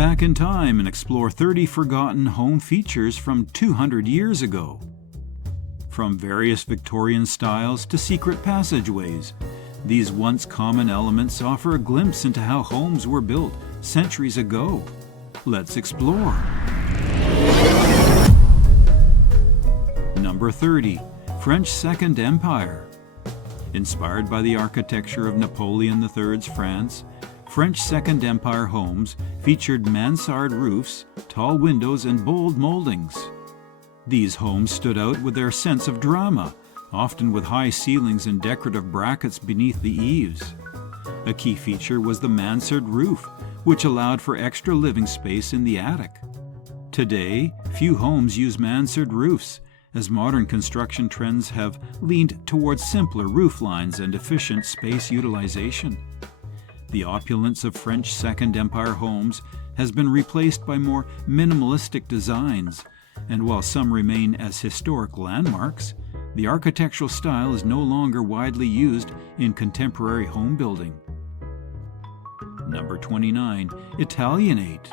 back in time and explore 30 forgotten home features from 200 years ago. From various Victorian styles to secret passageways, these once common elements offer a glimpse into how homes were built centuries ago. Let's explore. Number 30. French Second Empire. Inspired by the architecture of Napoleon III's France, French Second Empire homes featured mansard roofs, tall windows, and bold moldings. These homes stood out with their sense of drama, often with high ceilings and decorative brackets beneath the eaves. A key feature was the mansard roof, which allowed for extra living space in the attic. Today, few homes use mansard roofs, as modern construction trends have leaned towards simpler roof lines and efficient space utilization. The opulence of French Second Empire homes has been replaced by more minimalistic designs, and while some remain as historic landmarks, the architectural style is no longer widely used in contemporary home building. Number 29. Italianate.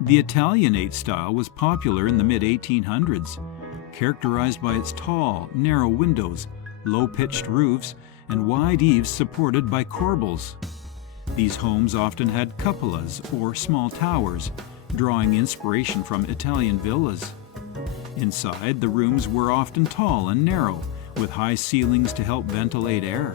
The Italianate style was popular in the mid-1800s, characterized by its tall, narrow windows, low-pitched roofs, and wide eaves supported by corbels. These homes often had cupolas or small towers, drawing inspiration from Italian villas. Inside, the rooms were often tall and narrow, with high ceilings to help ventilate air.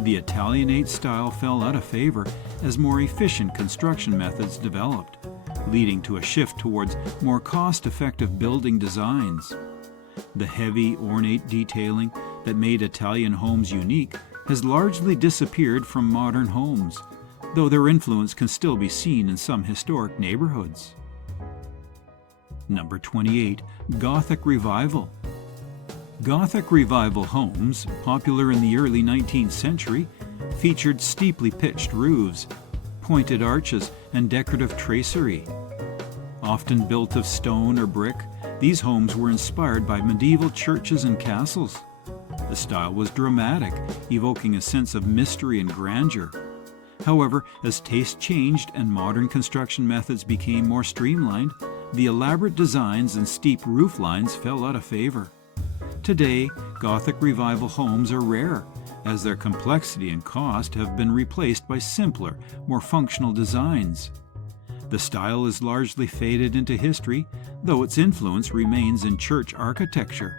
The Italianate style fell out of favor as more efficient construction methods developed, leading to a shift towards more cost-effective building designs. The heavy, ornate detailing that made Italian homes unique has largely disappeared from modern homes, though their influence can still be seen in some historic neighborhoods. Number 28. Gothic Revival. Gothic Revival homes, popular in the early 19th century, featured steeply pitched roofs, pointed arches, and decorative tracery. Often built of stone or brick, these homes were inspired by medieval churches and castles. The style was dramatic, evoking a sense of mystery and grandeur. However, as taste changed and modern construction methods became more streamlined, the elaborate designs and steep roof lines fell out of favor. Today, Gothic Revival homes are rare, as their complexity and cost have been replaced by simpler, more functional designs. The style is largely faded into history, though its influence remains in church architecture.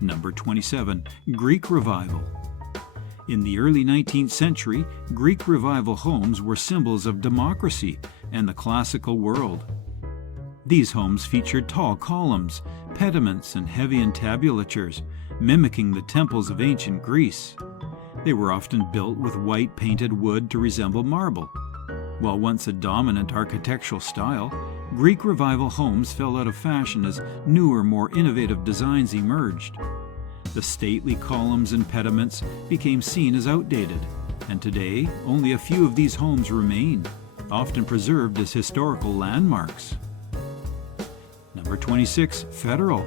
Number 27. Greek Revival. In the early 19th century, Greek Revival homes were symbols of democracy and the classical world. These homes featured tall columns, pediments, and heavy entablatures, mimicking the temples of ancient Greece. They were often built with white painted wood to resemble marble. While once a dominant architectural style, Greek Revival homes fell out of fashion as newer, more innovative designs emerged. The stately columns and pediments became seen as outdated, and today only a few of these homes remain, often preserved as historical landmarks. Number 26. Federal.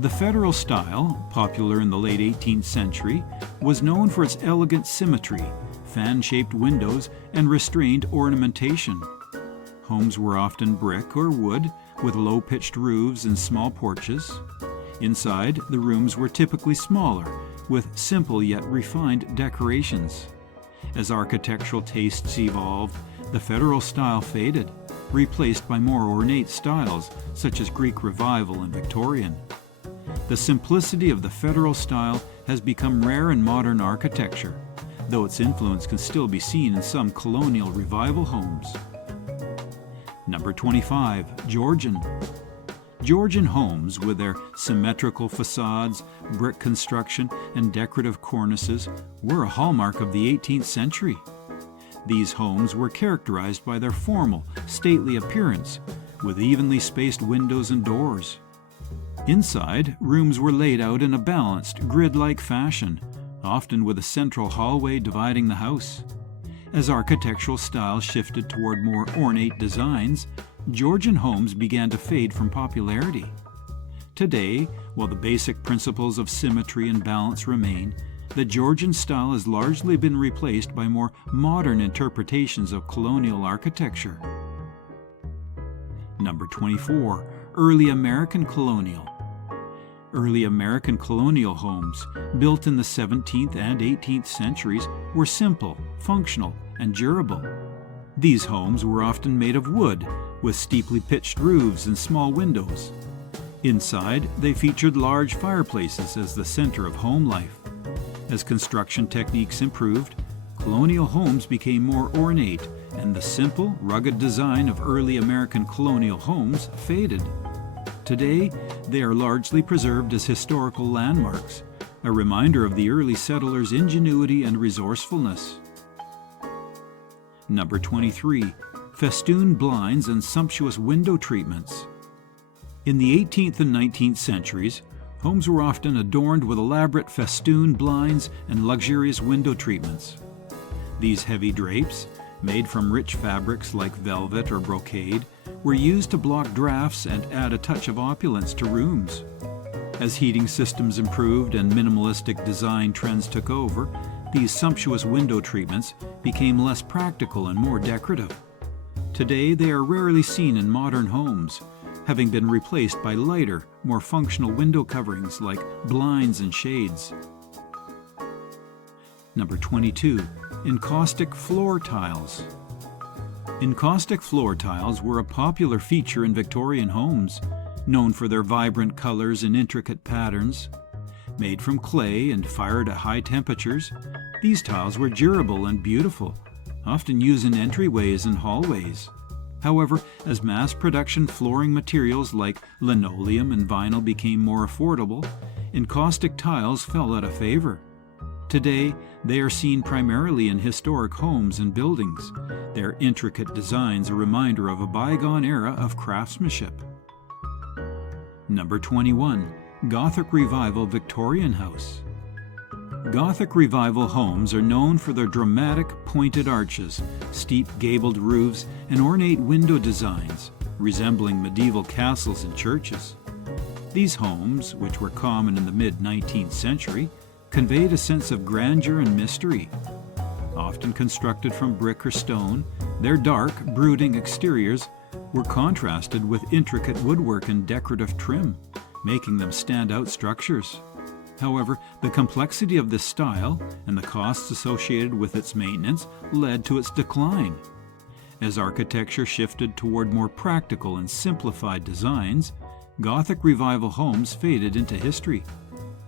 The Federal style, popular in the late 18th century, was known for its elegant symmetry, fan-shaped windows, and restrained ornamentation. Homes were often brick or wood, with low-pitched roofs and small porches. Inside, the rooms were typically smaller, with simple yet refined decorations. As architectural tastes evolved, the Federal style faded, replaced by more ornate styles such as Greek Revival and Victorian. The simplicity of the Federal style has become rare in modern architecture, though its influence can still be seen in some Colonial Revival homes. Number 25. Georgian. Georgian homes, with their symmetrical facades, brick construction, and decorative cornices, were a hallmark of the 18th century. These homes were characterized by their formal, stately appearance, with evenly spaced windows and doors. Inside, rooms were laid out in a balanced, grid-like fashion, often with a central hallway dividing the house. As architectural style shifted toward more ornate designs, Georgian homes began to fade from popularity. Today, while the basic principles of symmetry and balance remain, the Georgian style has largely been replaced by more modern interpretations of colonial architecture. Number 24. Early American Colonial. Early American colonial homes, built in the 17th and 18th centuries, were simple, functional, and durable. These homes were often made of wood, with steeply pitched roofs and small windows. Inside, they featured large fireplaces as the center of home life. As construction techniques improved, colonial homes became more ornate, and the simple, rugged design of early American colonial homes faded. Today, they are largely preserved as historical landmarks, a reminder of the early settlers' ingenuity and resourcefulness. Number 23. Festooned blinds and sumptuous window treatments. In the 18th and 19th centuries, homes were often adorned with elaborate festooned blinds and luxurious window treatments. These heavy drapes, made from rich fabrics like velvet or brocade, were used to block drafts and add a touch of opulence to rooms. As heating systems improved and minimalistic design trends took over, these sumptuous window treatments became less practical and more decorative. Today, they are rarely seen in modern homes, having been replaced by lighter, more functional window coverings like blinds and shades. Number 22. Encaustic floor tiles. Encaustic floor tiles were a popular feature in Victorian homes, known for their vibrant colors and intricate patterns. Made from clay and fired at high temperatures, these tiles were durable and beautiful, often used in entryways and hallways. However, as mass production flooring materials like linoleum and vinyl became more affordable, encaustic tiles fell out of favor. Today, they are seen primarily in historic homes and buildings, their intricate designs a reminder of a bygone era of craftsmanship. Number 21. Gothic Revival Victorian House. Gothic Revival homes are known for their dramatic pointed arches, steep gabled roofs, and ornate window designs, resembling medieval castles and churches. These homes, which were common in the mid-19th century, conveyed a sense of grandeur and mystery. Often constructed from brick or stone, their dark, brooding exteriors were contrasted with intricate woodwork and decorative trim, making them standout structures. However, the complexity of this style and the costs associated with its maintenance led to its decline. As architecture shifted toward more practical and simplified designs, Gothic Revival homes faded into history,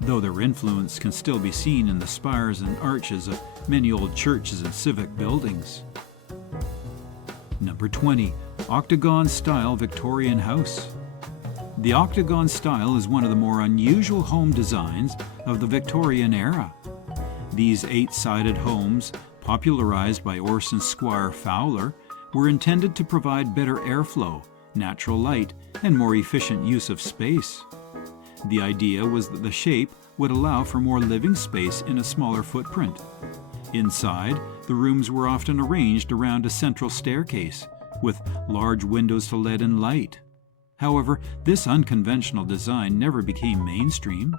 though their influence can still be seen in the spires and arches of many old churches and civic buildings. Number 20. Octagon-style Victorian house. The octagon style is one of the more unusual home designs of the Victorian era. These 8-sided homes, popularized by Orson Squire Fowler, were intended to provide better airflow, natural light, and more efficient use of space. The idea was that the shape would allow for more living space in a smaller footprint. Inside, the rooms were often arranged around a central staircase, with large windows to let in light. However, this unconventional design never became mainstream.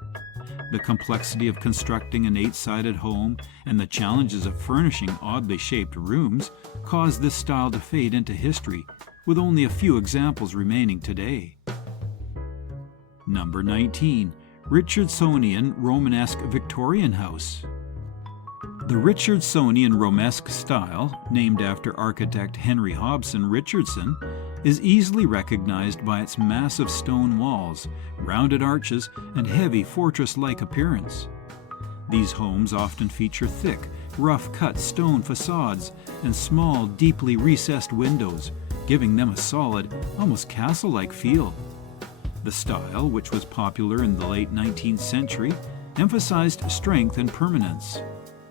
The complexity of constructing an 8-sided home and the challenges of furnishing oddly shaped rooms caused this style to fade into history, with only a few examples remaining today. Number 19. Richardsonian Romanesque Victorian House. The Richardsonian Romanesque style, named after architect Henry Hobson Richardson, is easily recognized by its massive stone walls, rounded arches, and heavy fortress-like appearance. These homes often feature thick, rough-cut stone facades and small, deeply recessed windows, giving them a solid, almost castle-like feel. The style, which was popular in the late 19th century, emphasized strength and permanence.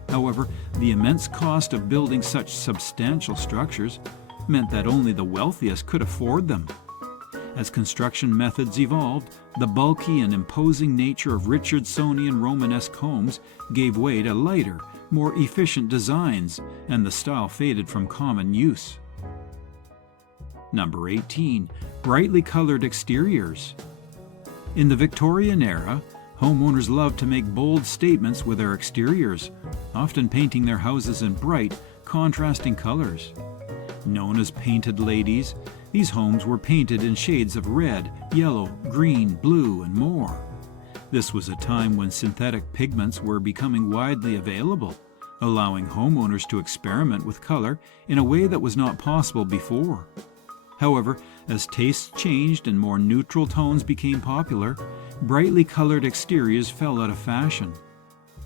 However, the immense cost of building such substantial structures meant that only the wealthiest could afford them. As construction methods evolved, the bulky and imposing nature of Richardsonian Romanesque homes gave way to lighter, more efficient designs, and the style faded from common use. Number 18. Brightly colored exteriors. In the Victorian era, Homeowners loved to make bold statements with their exteriors, often painting their houses in bright, contrasting colors. Known as painted ladies, these homes were painted in shades of red, yellow, green, blue, and more. This was a time when synthetic pigments were becoming widely available, allowing homeowners to experiment with color in a way that was not possible before. However, as tastes changed and more neutral tones became popular, brightly colored exteriors fell out of fashion.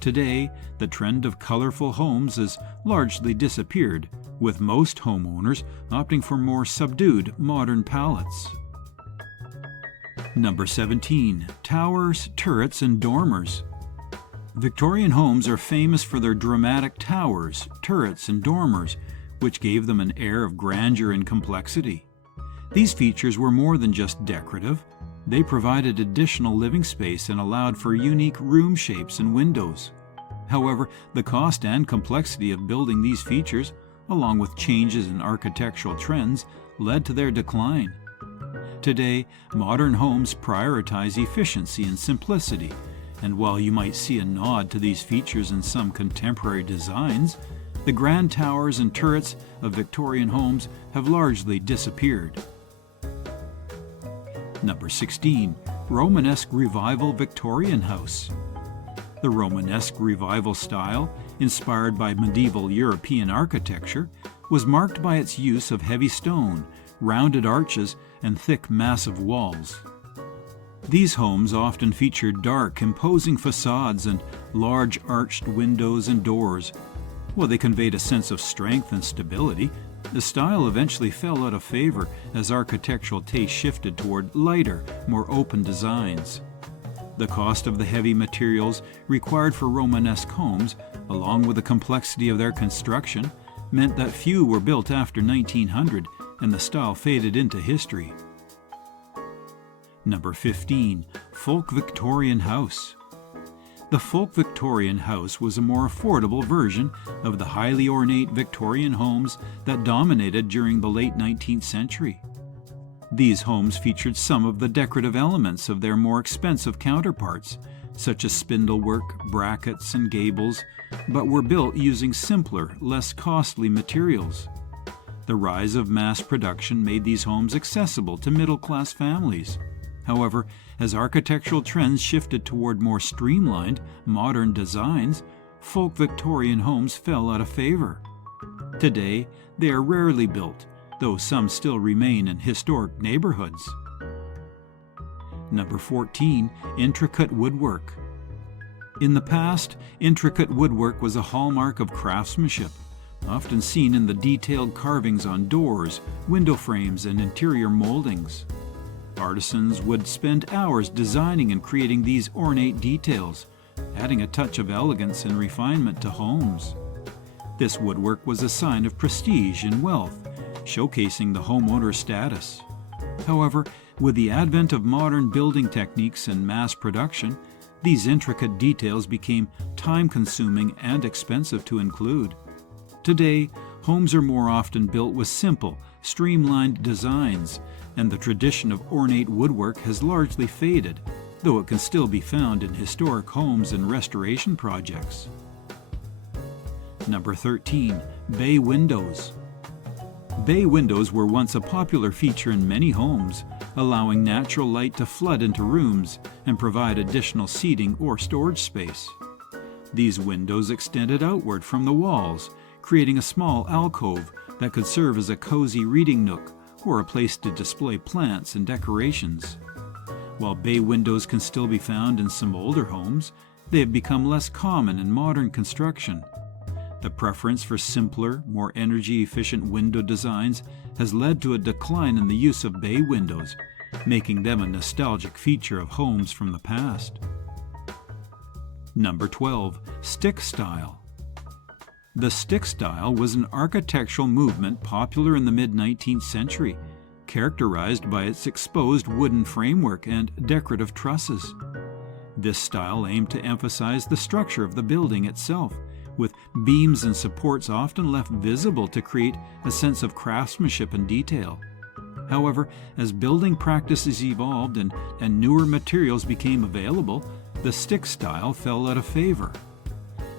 Today, the trend of colorful homes has largely disappeared, with most homeowners opting for more subdued modern palettes. Number 17. Towers, turrets, and dormers. Victorian homes are famous for their dramatic towers, turrets, and dormers, which gave them an air of grandeur and complexity. These features were more than just decorative. They provided additional living space and allowed for unique room shapes and windows. However, the cost and complexity of building these features, along with changes in architectural trends, led to their decline. Today, modern homes prioritize efficiency and simplicity, and while you might see a nod to these features in some contemporary designs, the grand towers and turrets of Victorian homes have largely disappeared. Number 16. Romanesque Revival Victorian House. The Romanesque Revival style, inspired by medieval European architecture, was marked by its use of heavy stone, rounded arches, and thick, massive walls. These homes often featured dark, imposing facades and large arched windows and doors. While they conveyed a sense of strength and stability, the style eventually fell out of favor as architectural taste shifted toward lighter, more open designs. The cost of the heavy materials required for Romanesque homes, along with the complexity of their construction, meant that few were built after 1900 and the style faded into history. Number 15. Folk Victorian House. The folk Victorian house was a more affordable version of the highly ornate Victorian homes that dominated during the late 19th century. These homes featured some of the decorative elements of their more expensive counterparts, such as spindlework, brackets, and gables, but were built using simpler, less costly materials. The rise of mass production made these homes accessible to middle-class families. However, as architectural trends shifted toward more streamlined, modern designs, folk Victorian homes fell out of favor. Today, they are rarely built, though some still remain in historic neighborhoods. Number 14. Intricate woodwork. In the past, intricate woodwork was a hallmark of craftsmanship, often seen in the detailed carvings on doors, window frames, and interior moldings. Artisans would spend hours designing and creating these ornate details, adding a touch of elegance and refinement to homes. This woodwork was a sign of prestige and wealth, showcasing the homeowner's status. However, with the advent of modern building techniques and mass production, these intricate details became time-consuming and expensive to include. Today, homes are more often built with simple, streamlined designs, and the tradition of ornate woodwork has largely faded, though it can still be found in historic homes and restoration projects. Number 13. Bay windows. Bay windows were once a popular feature in many homes, allowing natural light to flood into rooms and provide additional seating or storage space. These windows extended outward from the walls, creating a small alcove that could serve as a cozy reading nook or a place to display plants and decorations. While bay windows can still be found in some older homes, they have become less common in modern construction. The preference for simpler, more energy-efficient window designs has led to a decline in the use of bay windows, making them a nostalgic feature of homes from the past. Number 12. Stick style. The stick style was an architectural movement popular in the mid-19th century, characterized by its exposed wooden framework and decorative trusses. This style aimed to emphasize the structure of the building itself, with beams and supports often left visible to create a sense of craftsmanship and detail. However, as building practices evolved and newer materials became available, the stick style fell out of favor.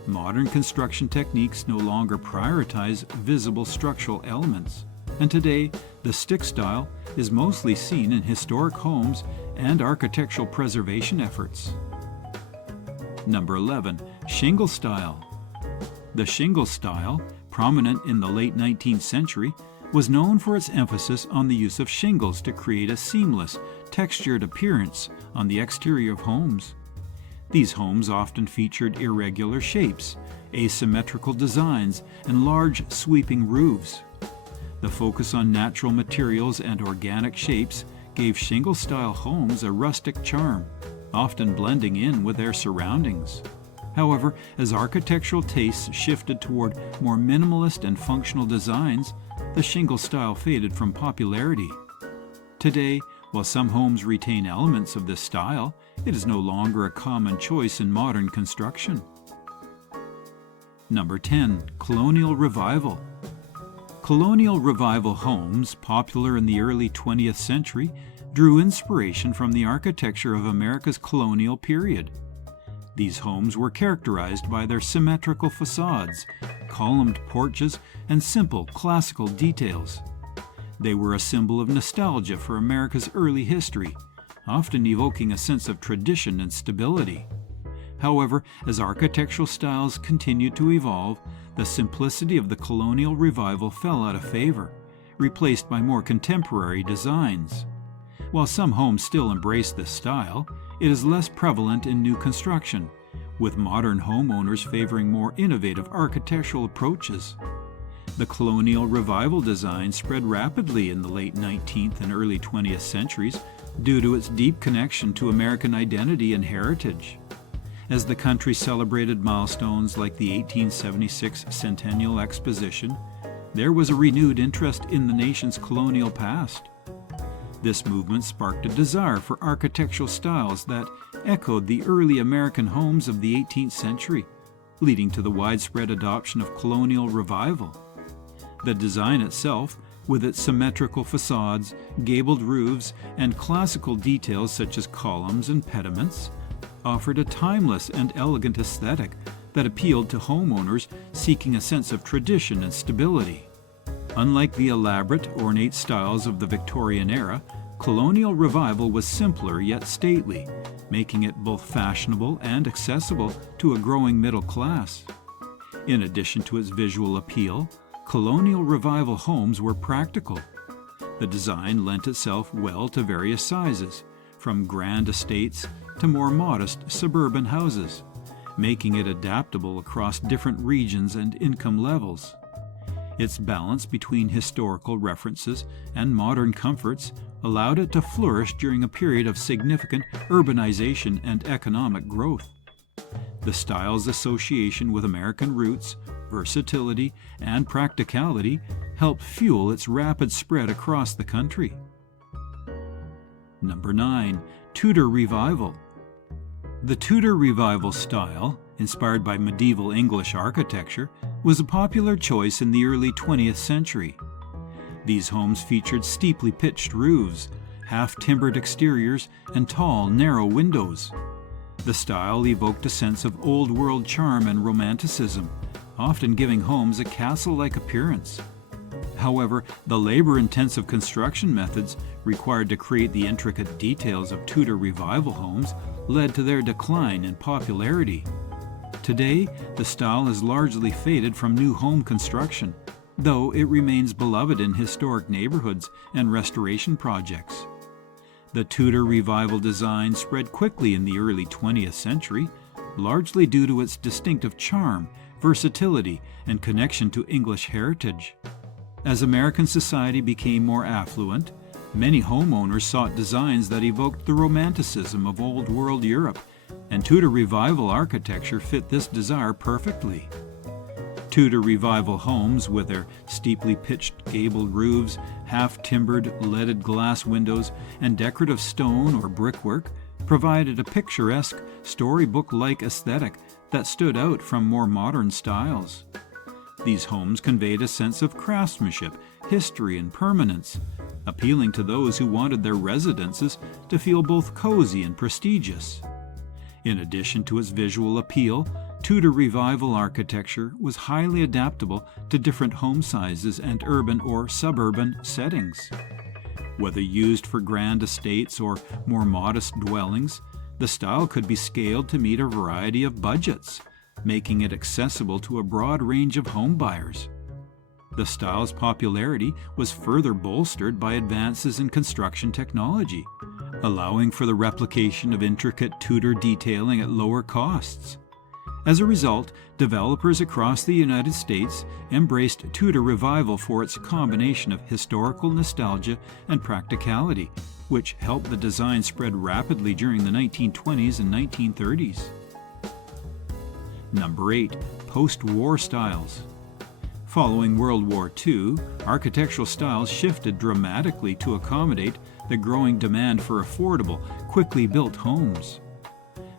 Modern construction techniques no longer prioritize visible structural elements, and today the stick style is mostly seen in historic homes and architectural preservation efforts. Number 11. Shingle style. The shingle style, prominent in the late 19th century, was known for its emphasis on the use of shingles to create a seamless, textured appearance on the exterior of homes. These homes often featured irregular shapes, asymmetrical designs, and large sweeping roofs. The focus on natural materials and organic shapes gave shingle-style homes a rustic charm, often blending in with their surroundings. However, as architectural tastes shifted toward more minimalist and functional designs, the shingle style faded from popularity. Today, while some homes retain elements of this style, it is no longer a common choice in modern construction. Number 10. Colonial Revival. Colonial Revival homes, popular in the early 20th century, drew inspiration from the architecture of America's colonial period. These homes were characterized by their symmetrical facades, columned porches, and simple classical details. They were a symbol of nostalgia for America's early history, often evoking a sense of tradition and stability. However, as architectural styles continued to evolve, the simplicity of the colonial revival fell out of favor, replaced by more contemporary designs. While some homes still embrace this style, it is less prevalent in new construction, with modern homeowners favoring more innovative architectural approaches. The colonial revival design spread rapidly in the late 19th and early 20th centuries due to its deep connection to American identity and heritage. As the country celebrated milestones like the 1876 Centennial Exposition, there was a renewed interest in the nation's colonial past. This movement sparked a desire for architectural styles that echoed the early American homes of the 18th century, leading to the widespread adoption of colonial revival. The design itself, with its symmetrical facades, gabled roofs, and classical details such as columns and pediments, offered a timeless and elegant aesthetic that appealed to homeowners seeking a sense of tradition and stability. Unlike the elaborate, ornate styles of the Victorian era, colonial revival was simpler yet stately, making it both fashionable and accessible to a growing middle class. In addition to its visual appeal, colonial revival homes were practical. The design lent itself well to various sizes, from grand estates to more modest suburban houses, making it adaptable across different regions and income levels. Its balance between historical references and modern comforts allowed it to flourish during a period of significant urbanization and economic growth. The style's association with American roots, versatility, and practicality helped fuel its rapid spread across the country. Number 9. Tudor Revival. The Tudor Revival style, inspired by medieval English architecture, was a popular choice in the early 20th century. These homes featured steeply pitched roofs, half-timbered exteriors, and tall, narrow windows. The style evoked a sense of old-world charm and romanticism, often giving homes a castle-like appearance. However, the labor-intensive construction methods required to create the intricate details of Tudor Revival homes led to their decline in popularity. Today, the style has largely faded from new home construction, though it remains beloved in historic neighborhoods and restoration projects. The Tudor Revival design spread quickly in the early 20th century, largely due to its distinctive charm, versatility, and connection to English heritage. As American society became more affluent, many homeowners sought designs that evoked the romanticism of Old World Europe, and Tudor Revival architecture fit this desire perfectly. Tudor Revival homes, with their steeply pitched gabled roofs, half-timbered leaded glass windows, and decorative stone or brickwork, provided a picturesque, storybook-like aesthetic that stood out from more modern styles. These homes conveyed a sense of craftsmanship, history, and permanence, appealing to those who wanted their residences to feel both cozy and prestigious. In addition to its visual appeal, Tudor Revival architecture was highly adaptable to different home sizes and urban or suburban settings. Whether used for grand estates or more modest dwellings, the style could be scaled to meet a variety of budgets, making it accessible to a broad range of home buyers. The style's popularity was further bolstered by advances in construction technology, allowing for the replication of intricate Tudor detailing at lower costs. As a result, developers across the United States embraced Tudor Revival for its combination of historical nostalgia and practicality, which helped the design spread rapidly during the 1920s and 1930s. Number 8. Post-war styles. Following World War II, architectural styles shifted dramatically to accommodate the growing demand for affordable, quickly built homes.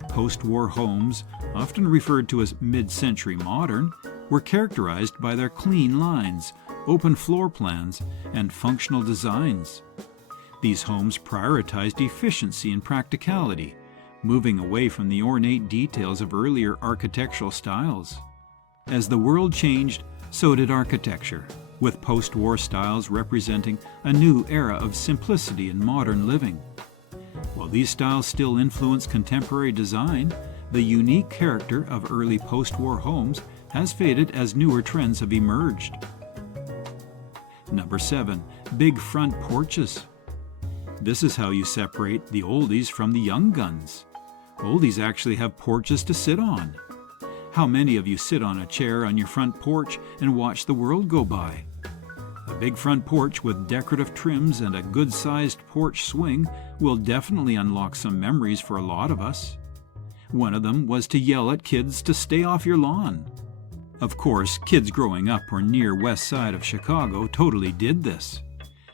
Post-war homes, often referred to as mid-century modern, were characterized by their clean lines, open floor plans, and functional designs. These homes prioritized efficiency and practicality, moving away from the ornate details of earlier architectural styles. As the world changed, so did architecture, with post-war styles representing a new era of simplicity and modern living. While these styles still influence contemporary design, the unique character of early post-war homes has faded as newer trends have emerged. Number 7. Big front porches. This is how you separate the oldies from the young guns. Oldies actually have porches to sit on. How many of you sit on a chair on your front porch and watch the world go by? A big front porch with decorative trims and a good-sized porch swing will definitely unlock some memories for a lot of us. One of them was to yell at kids to stay off your lawn. Of course, kids growing up or near west side of Chicago totally did this.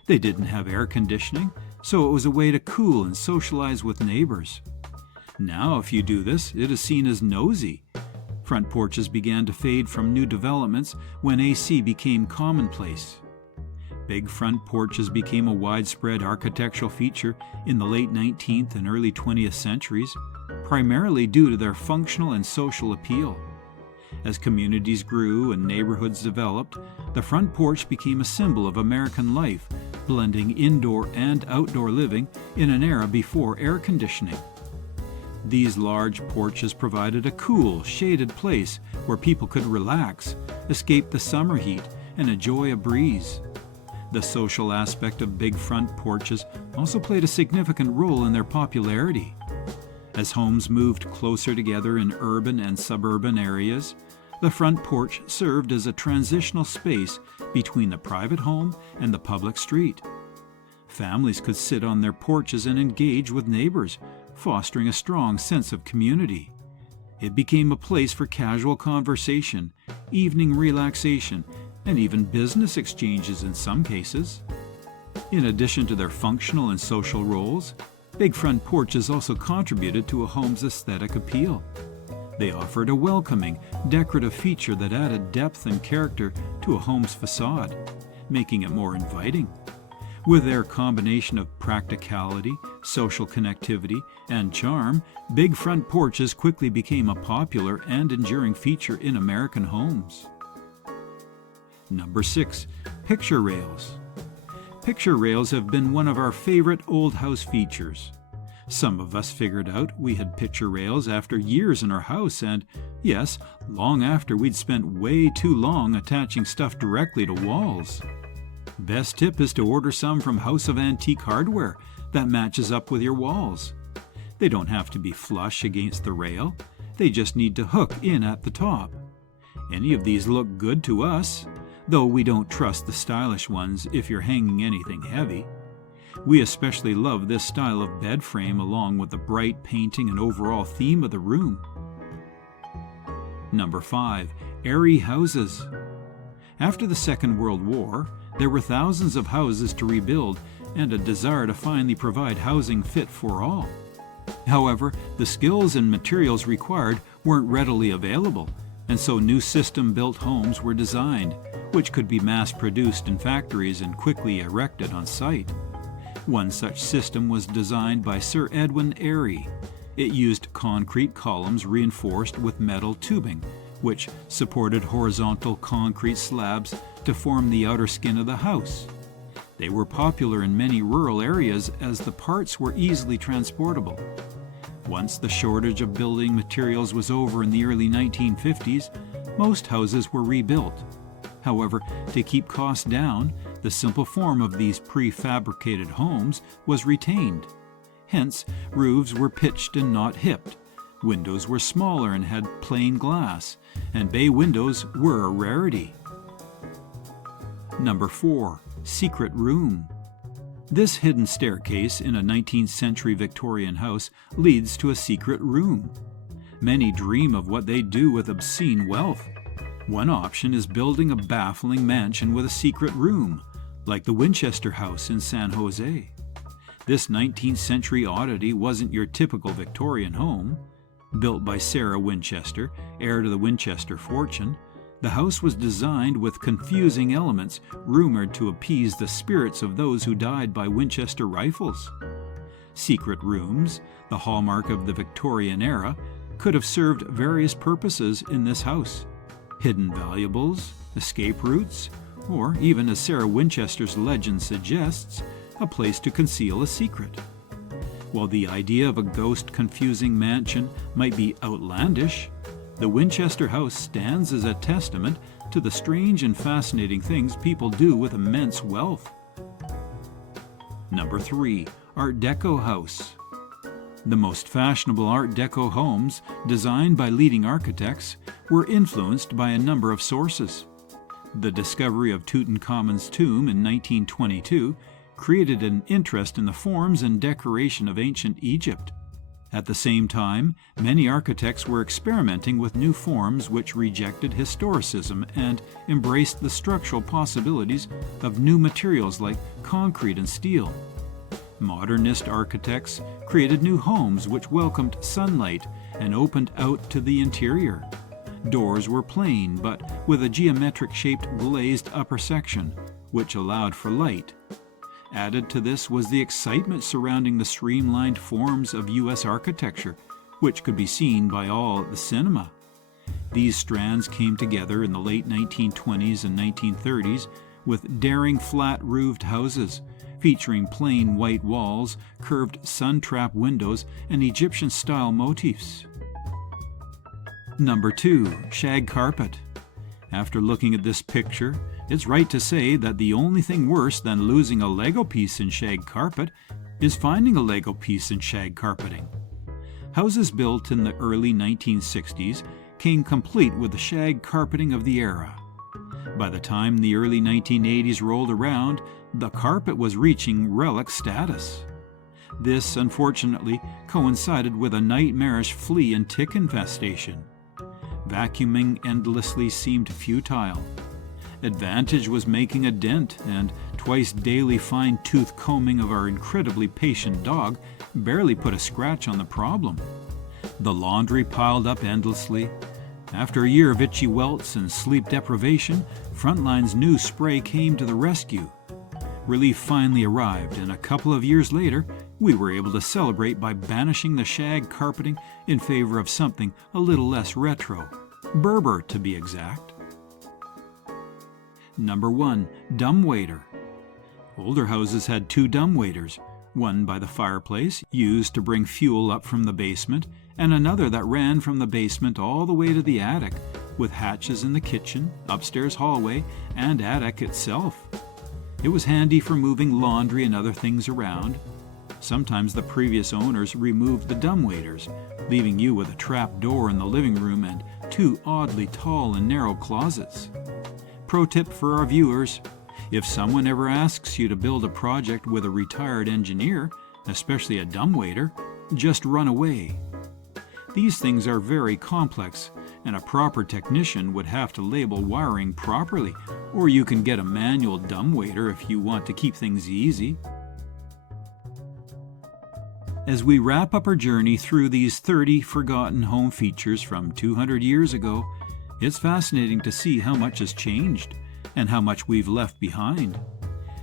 They didn't have air conditioning, so it was a way to cool and socialize with neighbors. Now, if you do this, it is seen as nosy. Front porches began to fade from new developments when AC became commonplace. Big front porches became a widespread architectural feature in the late 19th and early 20th centuries, primarily due to their functional and social appeal. As communities grew and neighborhoods developed, the front porch became a symbol of American life, blending indoor and outdoor living in an era before air conditioning. These large porches provided a cool, shaded place where people could relax, escape the summer heat, and enjoy a breeze. The social aspect of big front porches also played a significant role in their popularity. As homes moved closer together in urban and suburban areas, the front porch served as a transitional space between the private home and the public street. Families could sit on their porches and engage with neighbors, fostering a strong sense of community. It became a place for casual conversation, evening relaxation, and even business exchanges in some cases. In addition to their functional and social roles, big front porches also contributed to a home's aesthetic appeal. They offered a welcoming, decorative feature that added depth and character to a home's facade, making it more inviting. With their combination of practicality, social connectivity, and charm, big front porches quickly became a popular and enduring feature in American homes. Number 6. Picture rails. Picture rails have been one of our favorite old house features. Some of us figured out we had picture rails after years in our house and, yes, long after we'd spent way too long attaching stuff directly to walls. Best tip is to order some from House of Antique Hardware that matches up with your walls. They don't have to be flush against the rail, they just need to hook in at the top. Any of these look good to us, though we don't trust the stylish ones if you're hanging anything heavy. We especially love this style of bed frame along with the bright painting and overall theme of the room. Number 5. Airey houses. After the Second World War, there were thousands of houses to rebuild and a desire to finally provide housing fit for all. However, the skills and materials required weren't readily available, and so new system-built homes were designed, which could be mass-produced in factories and quickly erected on site. One such system was designed by Sir Edwin Airey. It used concrete columns reinforced with metal tubing, which supported horizontal concrete slabs to form the outer skin of the house. They were popular in many rural areas as the parts were easily transportable. Once the shortage of building materials was over in the early 1950s, most houses were rebuilt. However, to keep costs down, the simple form of these prefabricated homes was retained. Hence, roofs were pitched and not hipped. Windows were smaller and had plain glass, and bay windows were a rarity. Number 4. Secret room. This hidden staircase in a 19th century Victorian house leads to a secret room. Many dream of what they do with obscene wealth. One option is building a baffling mansion with a secret room, like the Winchester House in San Jose. This 19th century oddity wasn't your typical Victorian home. Built by Sarah Winchester, heir to the Winchester fortune, the house was designed with confusing elements rumored to appease the spirits of those who died by Winchester rifles. Secret rooms, the hallmark of the Victorian era, could have served various purposes in this house. Hidden valuables, escape routes, or even, as Sarah Winchester's legend suggests, a place to conceal a secret. While the idea of a ghost-confusing mansion might be outlandish, the Winchester House stands as a testament to the strange and fascinating things people do with immense wealth. Number 3. Art Deco house. The most fashionable Art Deco homes, designed by leading architects, were influenced by a number of sources. The discovery of Tutankhamun's tomb in 1922 created an interest in the forms and decoration of ancient Egypt. At the same time, many architects were experimenting with new forms which rejected historicism and embraced the structural possibilities of new materials like concrete and steel. Modernist architects created new homes which welcomed sunlight and opened out to the interior. Doors were plain, but with a geometric-shaped glazed upper section, which allowed for light. Added to this was the excitement surrounding the streamlined forms of U.S. architecture, which could be seen by all at the cinema. These strands came together in the late 1920s and 1930s with daring flat-roofed houses, featuring plain white walls, curved sun-trap windows, and Egyptian-style motifs. Number 2. Shag carpet. After looking at this picture, it's right to say that the only thing worse than losing a Lego piece in shag carpet is finding a Lego piece in shag carpeting. Houses built in the early 1960s came complete with the shag carpeting of the era. By the time the early 1980s rolled around, the carpet was reaching relic status. This, unfortunately, coincided with a nightmarish flea and tick infestation. Vacuuming endlessly seemed futile. Advantage was making a dent, and twice daily fine-tooth combing of our incredibly patient dog barely put a scratch on the problem. The laundry piled up endlessly. After a year of itchy welts and sleep deprivation, Frontline's new spray came to the rescue. Relief finally arrived, and a couple of years later, we were able to celebrate by banishing the shag carpeting in favor of something a little less retro. Berber, to be exact. Number 1. Dumbwaiter. Older houses had 2 dumbwaiters, one by the fireplace, used to bring fuel up from the basement, and another that ran from the basement all the way to the attic, with hatches in the kitchen, upstairs hallway, and attic itself. It was handy for moving laundry and other things around. Sometimes the previous owners removed the dumbwaiters, leaving you with a trap door in the living room and 2 oddly tall and narrow closets. Pro tip for our viewers: if someone ever asks you to build a project with a retired engineer, especially a dumbwaiter, just run away. These things are very complex, and a proper technician would have to label wiring properly, or you can get a manual dumbwaiter if you want to keep things easy. As we wrap up our journey through these 30 forgotten home features from 200 years ago, it's fascinating to see how much has changed and how much we've left behind.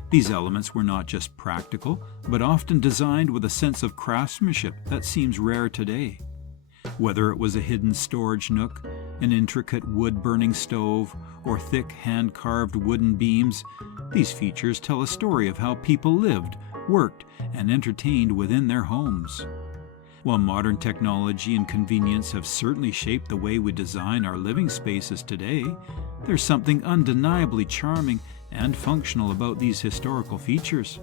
These elements were not just practical, but often designed with a sense of craftsmanship that seems rare today. Whether it was a hidden storage nook, an intricate wood-burning stove, or thick hand-carved wooden beams, these features tell a story of how people lived, worked, and entertained within their homes. While modern technology and convenience have certainly shaped the way we design our living spaces today, there's something undeniably charming and functional about these historical features.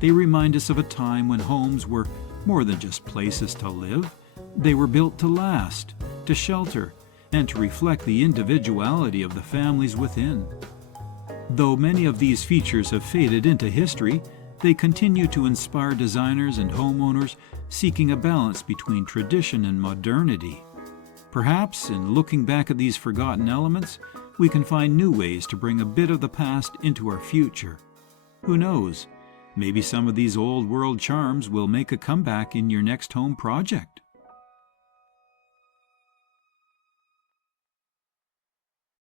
They remind us of a time when homes were more than just places to live. They were built to last, to shelter, and to reflect the individuality of the families within. Though many of these features have faded into history, they continue to inspire designers and homeowners seeking a balance between tradition and modernity. Perhaps, in looking back at these forgotten elements, we can find new ways to bring a bit of the past into our future. Who knows? Maybe some of these old world charms will make a comeback in your next home project.